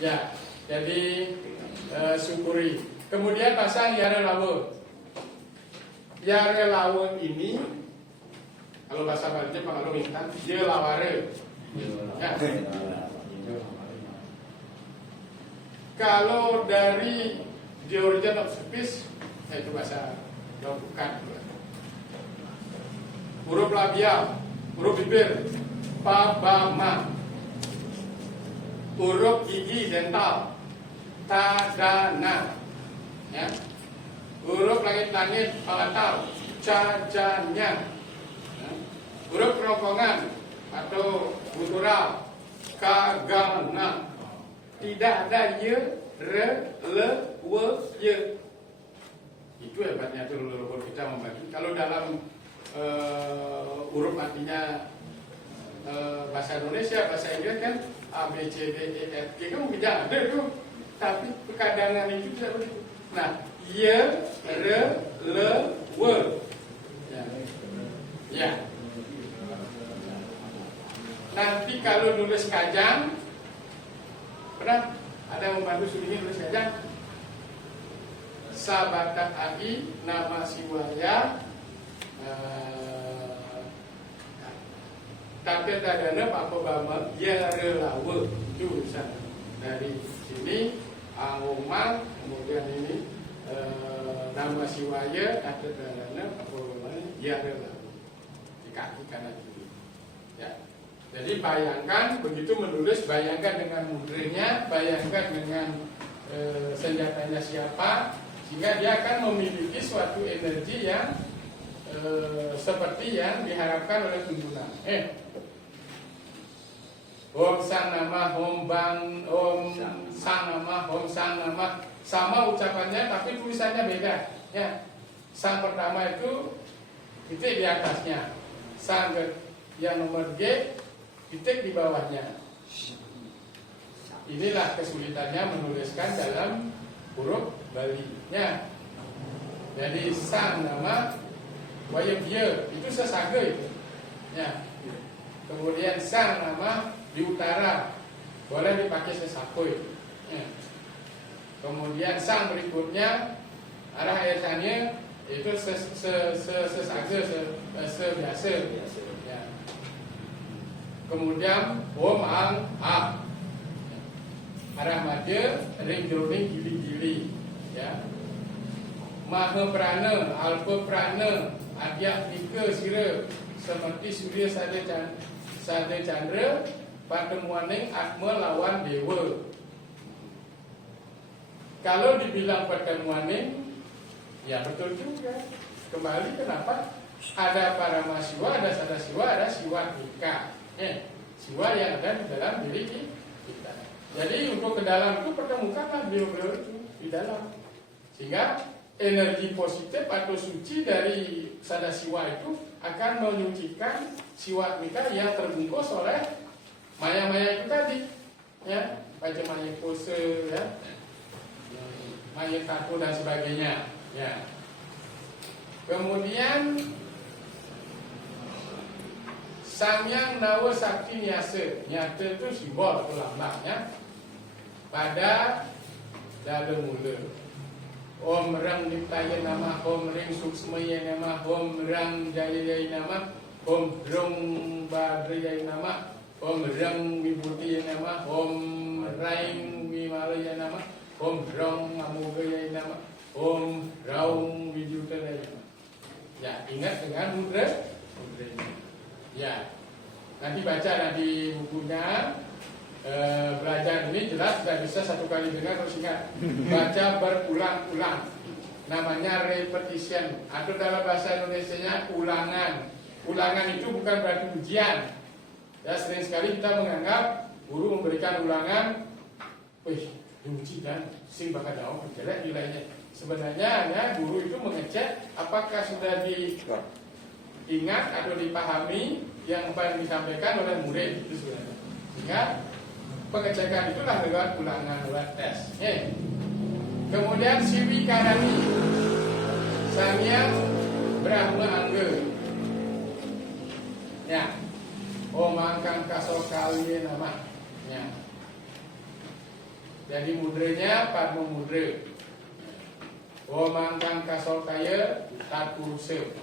Ya, jadi syukuri. Kemudian pasang yare lawe. Yare lawe ini kalau bahasa Bali pengaruh minta je laware. Ya. Kalau dari the origin of speech, itu bahasa bukan. Huruf labial, huruf bibir, pa, ba, ma. Huruf gigi dental, ta, da, na. Ya. Huruf langit-langit palatal, ca, ja, nya. Ya. Huruf kerongkongan atau gutural, ka, ga, na. Tidak ada ye, re, le, we, ye. Itu hebatnya tuh leluhur kita membagi. Kalau dalam huruf artinya bahasa Indonesia, bahasa Inggris kan A, B, C, D, E, F, G kan mungkin ada itu. Tapi keadaan itu tidak begitu. Nah, ye, re, le, we. Ya. Ya. Nanti kalau nulis kajang, pernah ada yang membantu Sudini nulis kajang? Sabata ai nama siwaya Tante dadana Papa Bama ya relawe. Itu sana. Dari sini Angomang, kemudian ini nama siwaya Tante dadana Papa Bama ya relawe. Di kaki kanan kiri. Ya. Jadi bayangkan begitu menulis, bayangkan dengan mudrenya, bayangkan dengan senjatanya siapa, sehingga dia akan memiliki suatu energi yang seperti yang diharapkan oleh pengguna. Om sang nama, om bang, om sang nama, om sang nama, sama ucapannya tapi tulisannya beda. Ya, sang pertama itu titik di atasnya, sang yang nomor G titik di bawahnya. Inilah kesulitannya menuliskan dalam huruf Bali-nya. Jadi sang nama wayabye itu sesaga itu. Ya. Kemudian sang nama di utara boleh dipakai sesakoi. Ya. Kemudian sang berikutnya arah ayatannya itu sesaga sebiasa. Ya. Kemudian om ang a arah madya ring jroning gili-gili. Ya. Maha prana, alpa prana, adyak nika sira seperti surya sada chandra pertemuaning atma lawan dewa. Kalau dibilang pertemuaning, ya betul juga. Kembali kenapa? Ada Paramasiwa, ada Sadasiwa, ada Siwa Ika. Siwa yang ada di dalam diri kita. Jadi untuk ke dalam itu pertemukanlah beliau-beliau itu di dalam. Sehingga energi positif atau suci dari Sadasiwa itu akan menyucikan Siwa Ika yang terbungkus oleh maya-maya itu tadi. Ya, baca maya pose, ya, maya tato dan sebagainya. Ya. Kemudian Samyang Nawa Sakti Nyasa. Nyata itu simbol atau lambangnya pada dalam mula. Om Rang Niptaya Nama, Om Ring Suksmaya Nama, Om Rang Jaya Nama, Om Rang Badraya Nama, Om Rang Vibhuti Nama, Om Raing Vimalaya Nama, Om Rang Amogaya Nama, Om Raung Vidyutaya Nama. Ya, ingat dengan mudra ini. Ya, nanti baca di bukunya. Belajar ini jelas tidak bisa satu kali dengar terus ingat. Baca berulang-ulang. Namanya repetition. Atau dalam bahasa Indonesianya ulangan. Ulangan itu bukan berarti ujian. Ya, sering sekali kita menganggap guru memberikan ulangan, diuji dan sing bakal daun jelek nilainya. Sebenarnya ya, guru itu mengecek apakah sudah diingat atau dipahami yang disampaikan oleh murid itu sebenarnya. Sehingga pengecekan itulah lewat ulangan, lewat tes. Kemudian Siwi Karani, Samyang Brahma Angga. Ya, Om Angkang Kasokali nama. Ya. Jadi mudranya padma mudra. Omangkang kasol kaya tatkurse.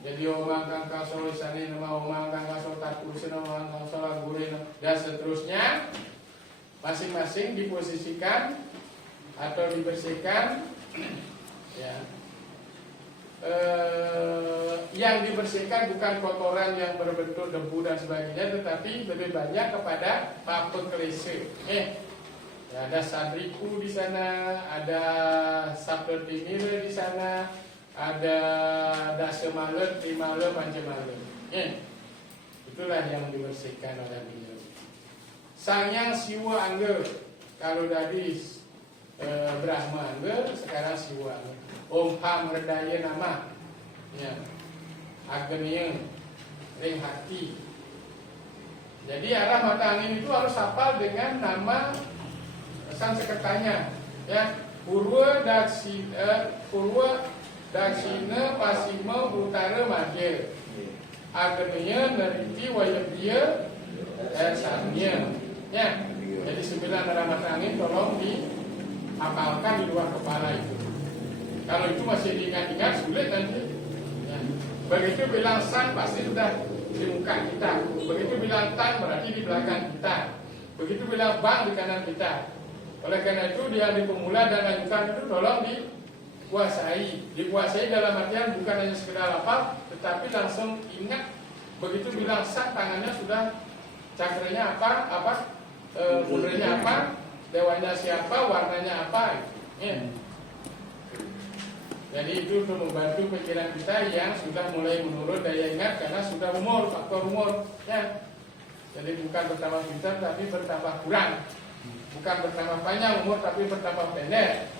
Jadi omangkang kasol isane nama omangkang kasol tatkurse, nama omangkang kasol agure, dan seterusnya. Masing-masing diposisikan atau dibersihkan, ya. Yang dibersihkan bukan kotoran yang berbentuk debu dan sebagainya, tetapi lebih banyak kepada pape klise. Ada sadriku di sana, ada sabda timire di sana, ada dasemale, trimale, pancemale. Itulah yang dibersihkan oleh beliau. Sangyang Siwa Angga, kalau tadi Brahma Angga, sekarang Siwa Angga. Om Ham Redaya Nama, ya, Agniya, Ring Hati. Jadi arah mata angin itu harus hafal dengan nama Sanskertanya, ya. Purwa Daksina Pasima Utara Madya, Agniya Nariti Wayabdiya dan Samya, ya. Jadi 9 arah mata angin tolong dihafalkan di luar kepala itu. Kalau itu masih diingat-ingat sulit nanti, ya. Begitu bilang san pasti sudah di muka kita. Begitu bilang tan berarti di belakang kita. Begitu bilang bang di kanan kita. Oleh karena itu dia di pemula dan lanjutan itu tolong dikuasai. Dikuasai dalam artian bukan hanya sekedar hafal, tetapi langsung ingat. Begitu bilang san tangannya sudah cakranya apa, mudranya apa, dewanya siapa, warnanya apa, ya. Jadi itu untuk membantu pikiran kita yang sudah mulai menurun daya ingat karena sudah umur, faktor umur, ya. Jadi bukan bertambah pintar tapi bertambah kurang. Bukan bertambah panjang umur tapi bertambah pendek.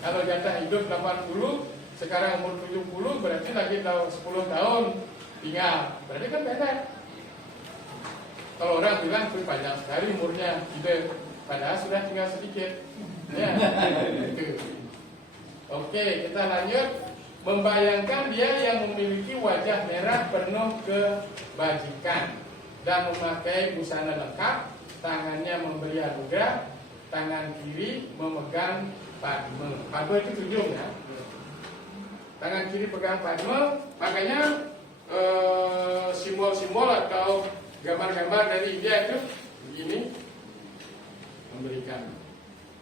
Kalau jatah hidup 80, sekarang umur 70, berarti lagi 10 tahun tinggal. Berarti kan pendek. Kalau orang bilang panjang sekali umurnya, gitu. Padahal sudah tinggal sedikit. Ya, gitu. Oke, kita lanjut. Membayangkan dia yang memiliki wajah merah penuh kebajikan dan memakai busana lengkap, tangannya memberi anugerah, tangan kiri memegang padma. Padma itu 7 ya. Tangan kiri pegang padma, makanya simbol-simbol atau gambar-gambar dari India itu begini memberikan.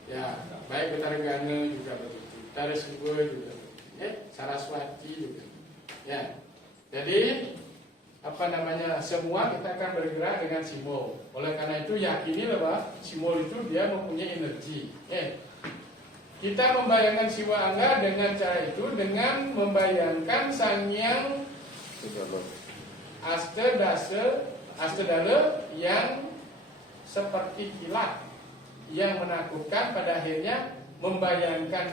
Ya, baik Bettaragana juga begitu. Darasubur juga, ya, Saraswati juga, ya. Jadi semua kita akan bergerak dengan simbol. Oleh karena itu yakini bahwa simbol itu dia mempunyai energi. Kita membayangkan Siwa Angga dengan cara itu dengan membayangkan Sangyang Astadala yang seperti kilat yang menakutkan, pada akhirnya membayangkan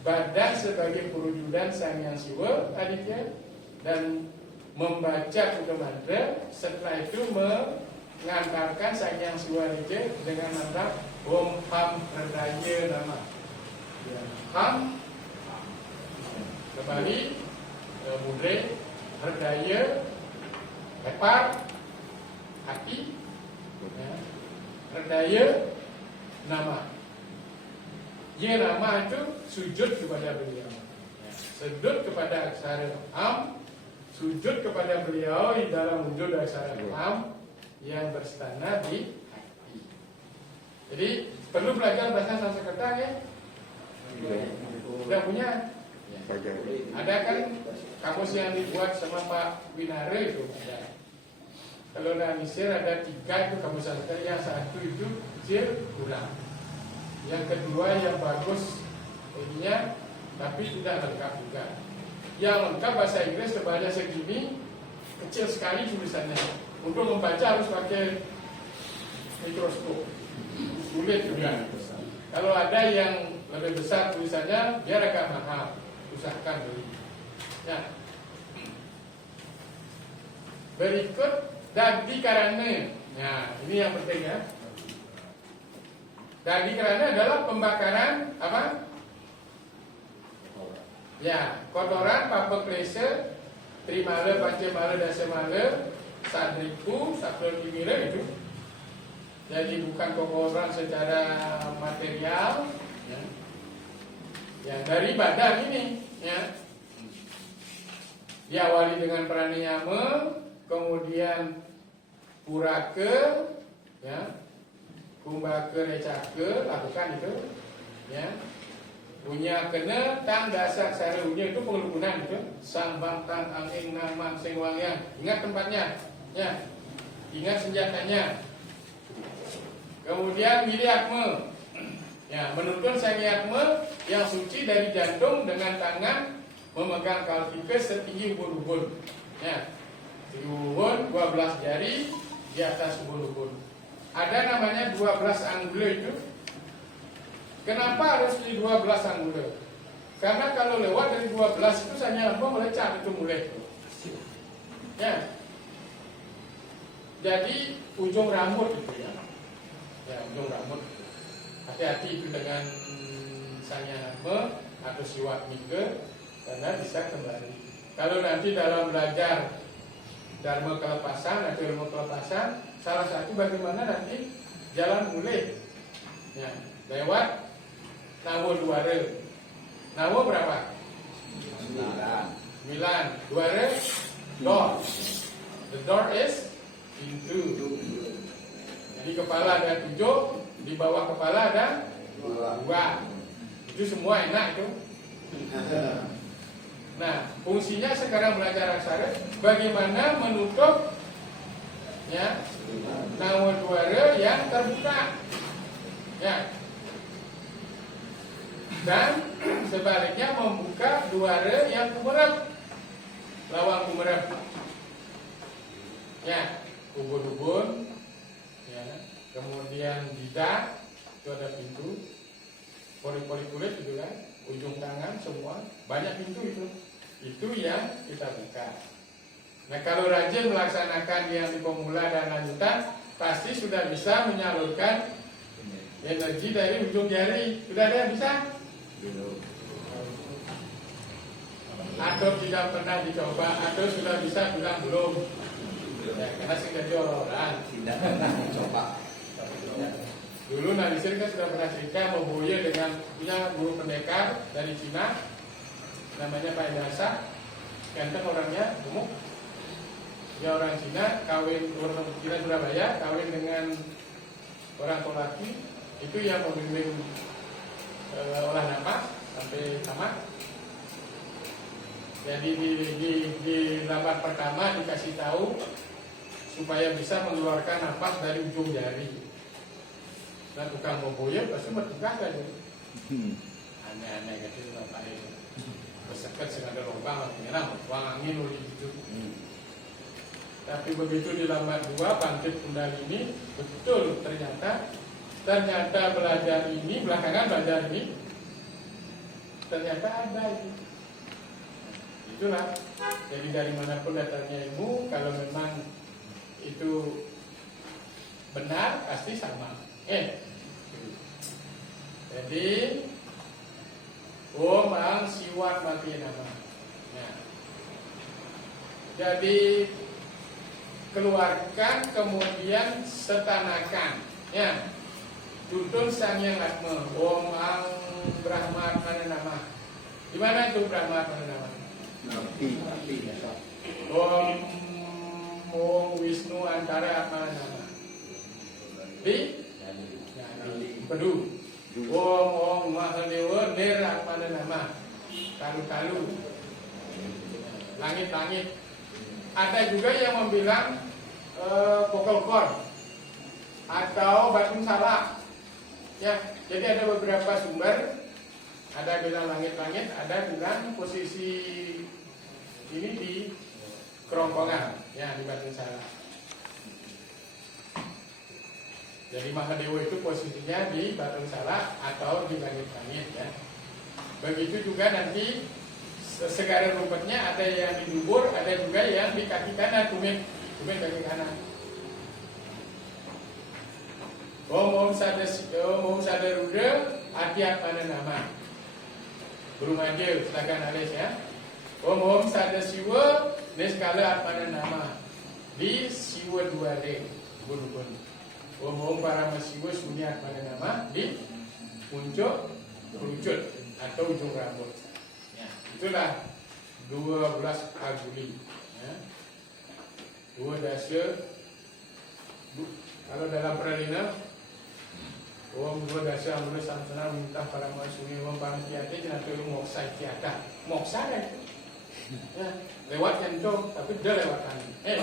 badan sebagai perwujudan Sangyang Siwa Aditya dan membaca Buddha mantra. Setelah itu mengantarkan Sangyang Siwa Aditya dengan mantra Om Ham Redaya Nama. Ham kembali mudra, Redaya lepar hati, Redaya Nama. Ya, nama itu sujud kepada beliau. Sujud kepada aksara Ham, sujud kepada beliau di dalam wujud aksara Ham yang berstana di hati. Jadi perlu belajar bahasa Sanskerta ya? Sudah punya? Ada kan kamus yang dibuat sama Pak Winare itu ada. Kalau di Mesir ada 3 itu kamus Sanskerta, yang 1 itu kecil kurang. Yang kedua yang bagus ininya, tapi tidak lengkap juga. Yang lengkap bahasa Inggris tebalnya segini, kecil sekali tulisannya. Untuk membaca harus pakai mikroskop, sulit juga. Kalau ada yang lebih besar tulisannya, biar agak mahal, usahakan beli. Ya. Berikut dadi karana. Nah, ini yang penting ya. Dadi karana adalah pembakaran apa? Ya, kotoran, papa klese, trimala, pancemala, dasemala, sadriku, sabda timira itu. Jadi bukan kokoran secara material, ya. Ya dari badan ini, ya. Diawali dengan pranayama, kemudian purake, ya, kumbhake, recake, lakukan itu, ya. Punya kena tang dasar sara unya itu pengelukunan itu, sang bang tang angin namang sing wangyang. Ingat tempatnya, ya. Ingat senjatanya. Kemudian wiliakme, ya, menuntun sang yatme yang suci dari jantung dengan tangan memegang kalpike setinggi ubun-ubun, ya, tinggi ubun 12 jari di atas ubun-ubun. Ada namanya 12 anggula itu. Kenapa harus di 12 anggula? Karena kalau lewat dari 12 itu hanya lambung melecah itu mulai, ya. Jadi ujung rambut itu, ya. Ya, ujung rambut. Hati-hati itu dengan sanya nama atau siwak mika, karena bisa kembali. Kalau nanti dalam belajar dharma kelepasan atau ilmu kelepasan, salah satu bagaimana nanti jalan mulai, ya, lewat nawa duara. Nawa berapa? 9. Duara door. The door is pintu. Di kepala ada 7, di bawah kepala ada 2. Itu semua enak itu. Nah, fungsinya sekarang belajar aksara, bagaimana menutup, ya, nawa duara yang terbuka, ya, dan sebaliknya membuka duara yang kumerep, lawang kumerep, ya, ubun-ubun. Kemudian jidat itu ada pintu, pori-pori kulit itu kan, ujung tangan semua banyak pintu itu yang kita buka. Nah kalau rajin melaksanakan yang di pemula dan lanjutan, pasti sudah bisa menyalurkan energi dari ujung jari. Sudah ada yang bisa? Atau tidak pernah dicoba, atau sudah bisa bilang belum? Ya, karena sehingga dia orang tidak pernah dicoba. Dulu Nalisir kan sudah pernah cerita membuya dengan punya guru pendekar dari Cina, namanya Pak Indasa, ganteng orangnya, gemuk. Dia orang Cina, kawin orang Cina Surabaya, kawin dengan orang Polaki, itu yang membimbing olah napas sampai tamat. Jadi di lambat pertama dikasih tahu supaya bisa mengeluarkan napas dari ujung jari. Nah tukang boboya pasti bertugas kan jadi aneh-aneh gitu bapak ini berseket sengaja lubang artinya buang angin udah gitu. Tapi begitu di lambat 2 bangkit kundalini, betul ternyata belajar ini belakangan belajar ini ternyata ada itu. Itulah. Jadi dari manapun datangnya ilmu, kalau memang itu benar pasti sama. Jadi Om Ang Siwat Mati nama. Nah, jadi keluarkan kemudian setanakan. Ya, tuntun sang yang atma. Om Ang Brahma mana nama? Di mana itu Brahma mana nama? Om Wisnu antara apa nama? Di Pedu. Om Mahadewa Nera apa nama? Kalu-kalu. Langit-langit. Ada juga yang membilang Pokolkor atau Batu Salak. Ya, jadi ada beberapa sumber. Ada bilang langit-langit, ada bilang posisi ini di kerongkongan, ya di Batu Salak. Jadi Mahadewa itu posisinya di Batu Salak atau di langit-langit, ya. Begitu juga nanti segara rumputnya ada yang di dubur, ada juga yang di kaki kanan, tumit kaki kanan. Om Sadaruda Adiat pada nama. Berumah dia, silakan alis ya. Om Sadasiwa Neskala pada nama. Di Siwa 2D. Bun. Om Paramasiwa Sunyat pada nama di puncak kerucut atau ujung rambut. Ya, itulah 12 aguli. Ya. 2 dasa. Kalau dalam pralina, Om 2 dasa amrus samsana minta Paramasiwa Om Paramasiwa jangan perlu moksa tiada. Moksa deh. Ya, lewat kentung, tapi dia lewat angin.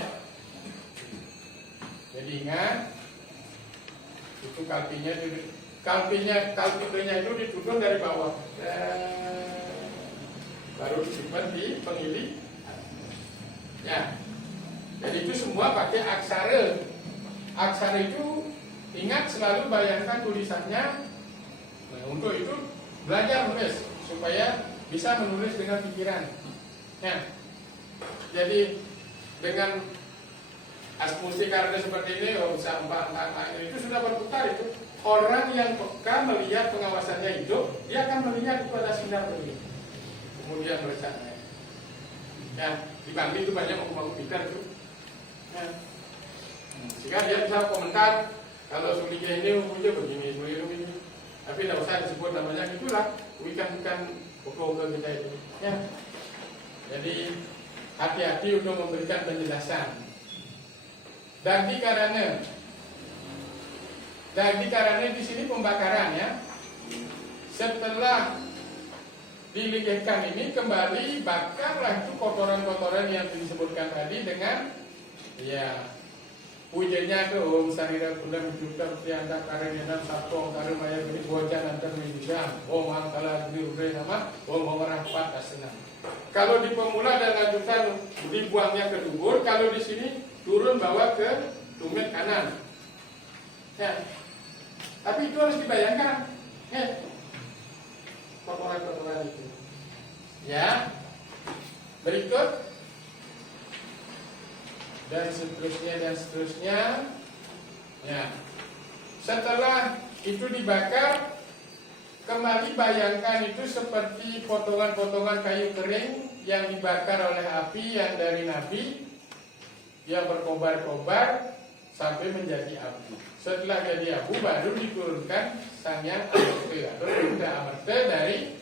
Jadi ingat, itu kalpinya itu diturun dari bawah, baru disimpan di pengili. Ya, jadi itu semua pakai aksara. Aksara itu ingat selalu bayangkan tulisannya. Nah, untuk itu belajar menulis supaya bisa menulis dengan pikiran. Ya, jadi dengan asmusi karena seperti ini, bisa itu sudah berputar itu. Orang yang peka melihat pengawasannya hidup, dia akan melihat kepada sinar begini. Kemudian melecaknya. Ya, di Bangli itu banyak buku-buku pintar itu. Ya. Sehingga dia bisa komentar kalau sulinya ini bukunya begini, begini. Tapi tidak usah disebut namanya, itulah bukan buku-buku kita itu. Ya. Jadi hati-hati untuk memberikan penjelasan. Dan karena di sini pembakaran ya. Setelah dilingkihkan ini kembali bakarlah itu kotoran-kotoran yang disebutkan tadi dengan ya pujiannya ke Om Sarira Kudam Juta Prianda Karenenam Sapong Karumaya Bini Bojan Antar Minjam Om Angkala Dirure Nama Om Rapat Asenam. Kalau di pemula dan lanjutan dibuangnya ke dubur, kalau di sini turun bawa ke tumit kanan. Ya. Tapi itu harus dibayangkan. Ya. Kotoran-kotoran itu. Ya. Berikut. Dan seterusnya. Ya. Setelah itu dibakar, kembali bayangkan itu seperti potongan-potongan kayu kering yang dibakar oleh api yang dari Nabi yang berkobar-kobar sampai menjadi api. Setelah jadi abu baru diturunkan sang yang Amarta atau Bunda Amarta dari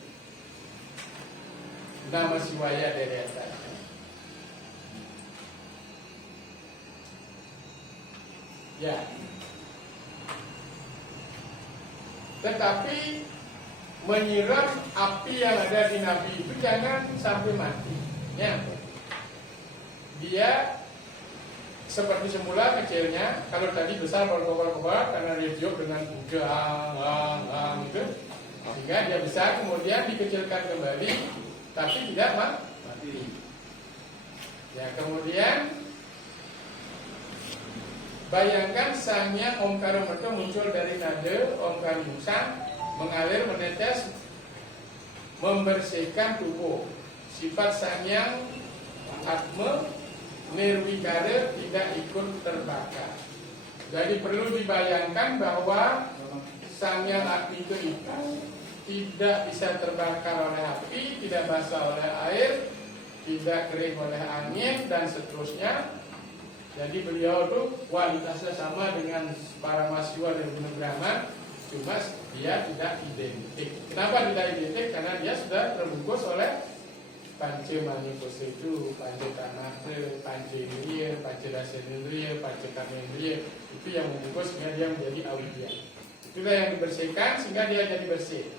nama Siwaya dari atas. Ya. Tetapi menyiram api yang ada di Nabi itu jangan sampai mati. Ya. Dia seperti semula kecilnya, kalau tadi besar berkobar-kobar karena dia tiup dengan puja gitu, sehingga dia besar kemudian dikecilkan kembali, tapi tidak mati. Ya, kemudian bayangkan sangnya Omkara mereka muncul dari nada Omkara Musang mengalir menetes membersihkan tubuh. Sifat sangyang Atma Nirwikara tidak ikut terbakar. Jadi perlu dibayangkan bahwa sangyang Atmika itu tidak bisa terbakar oleh api, tidak basah oleh air, tidak kering oleh angin dan seterusnya. Jadi beliau itu kualitasnya sama dengan Paramasiwa dan Gunung Brahma, cuma dia tidak identik. Kenapa tidak identik? Karena dia sudah terbungkus oleh Panca Manipasa itu, Panca Tanaka, Panca Indriya, Panca Dasanindriya, Panca Karmendriya. Itu yang membungkus sehingga dia menjadi awidya. Itulah yang dibersihkan sehingga dia jadi bersih.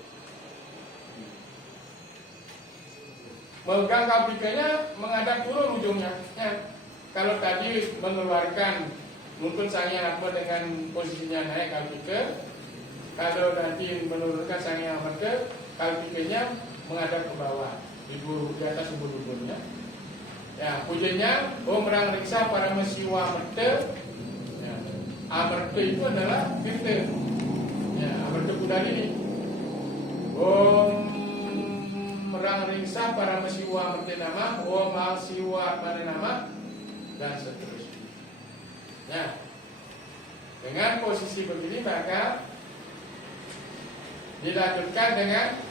Megang kalpikanya menghadap turun ujungnya. Ya. Kalau tadi mengeluarkan nuntun sangya Atma dengan posisinya naik kalpika, kalau nanti menurunkan sangya Amarta, kalpikanya menghadap ke bawah. Di atas ubun-ubunnya. Ya, pujiannya Om Rang Riksa Paramasiwa Amarta. Ya, Amarta itu adalah Tirta. Ya, Amarta Kudalini. Om Rang Riksa Paramasiwa Amarta nama, Om Asiwa Atmana nama, dan seterusnya. Ya, dengan posisi begini maka dilanjutkan dengan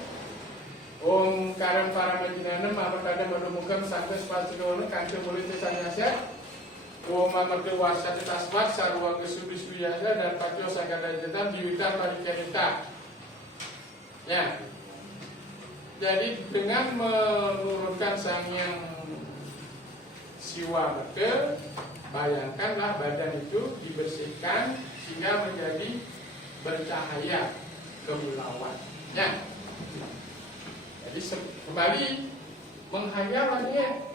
Om Karam Paramajinanam Amartada Manumukam Sangka Spasidono Kanca Mulita Sanyasya Oma merdewasa tasmat sarwa kesudus biasa dan patio sagala jetan diwitan parikanita. Ya. Jadi dengan menurunkan sang yang siwa betul, bayangkanlah badan itu dibersihkan sehingga menjadi bercahaya kemulauan. Ya. Jadi kembali menghayal lagi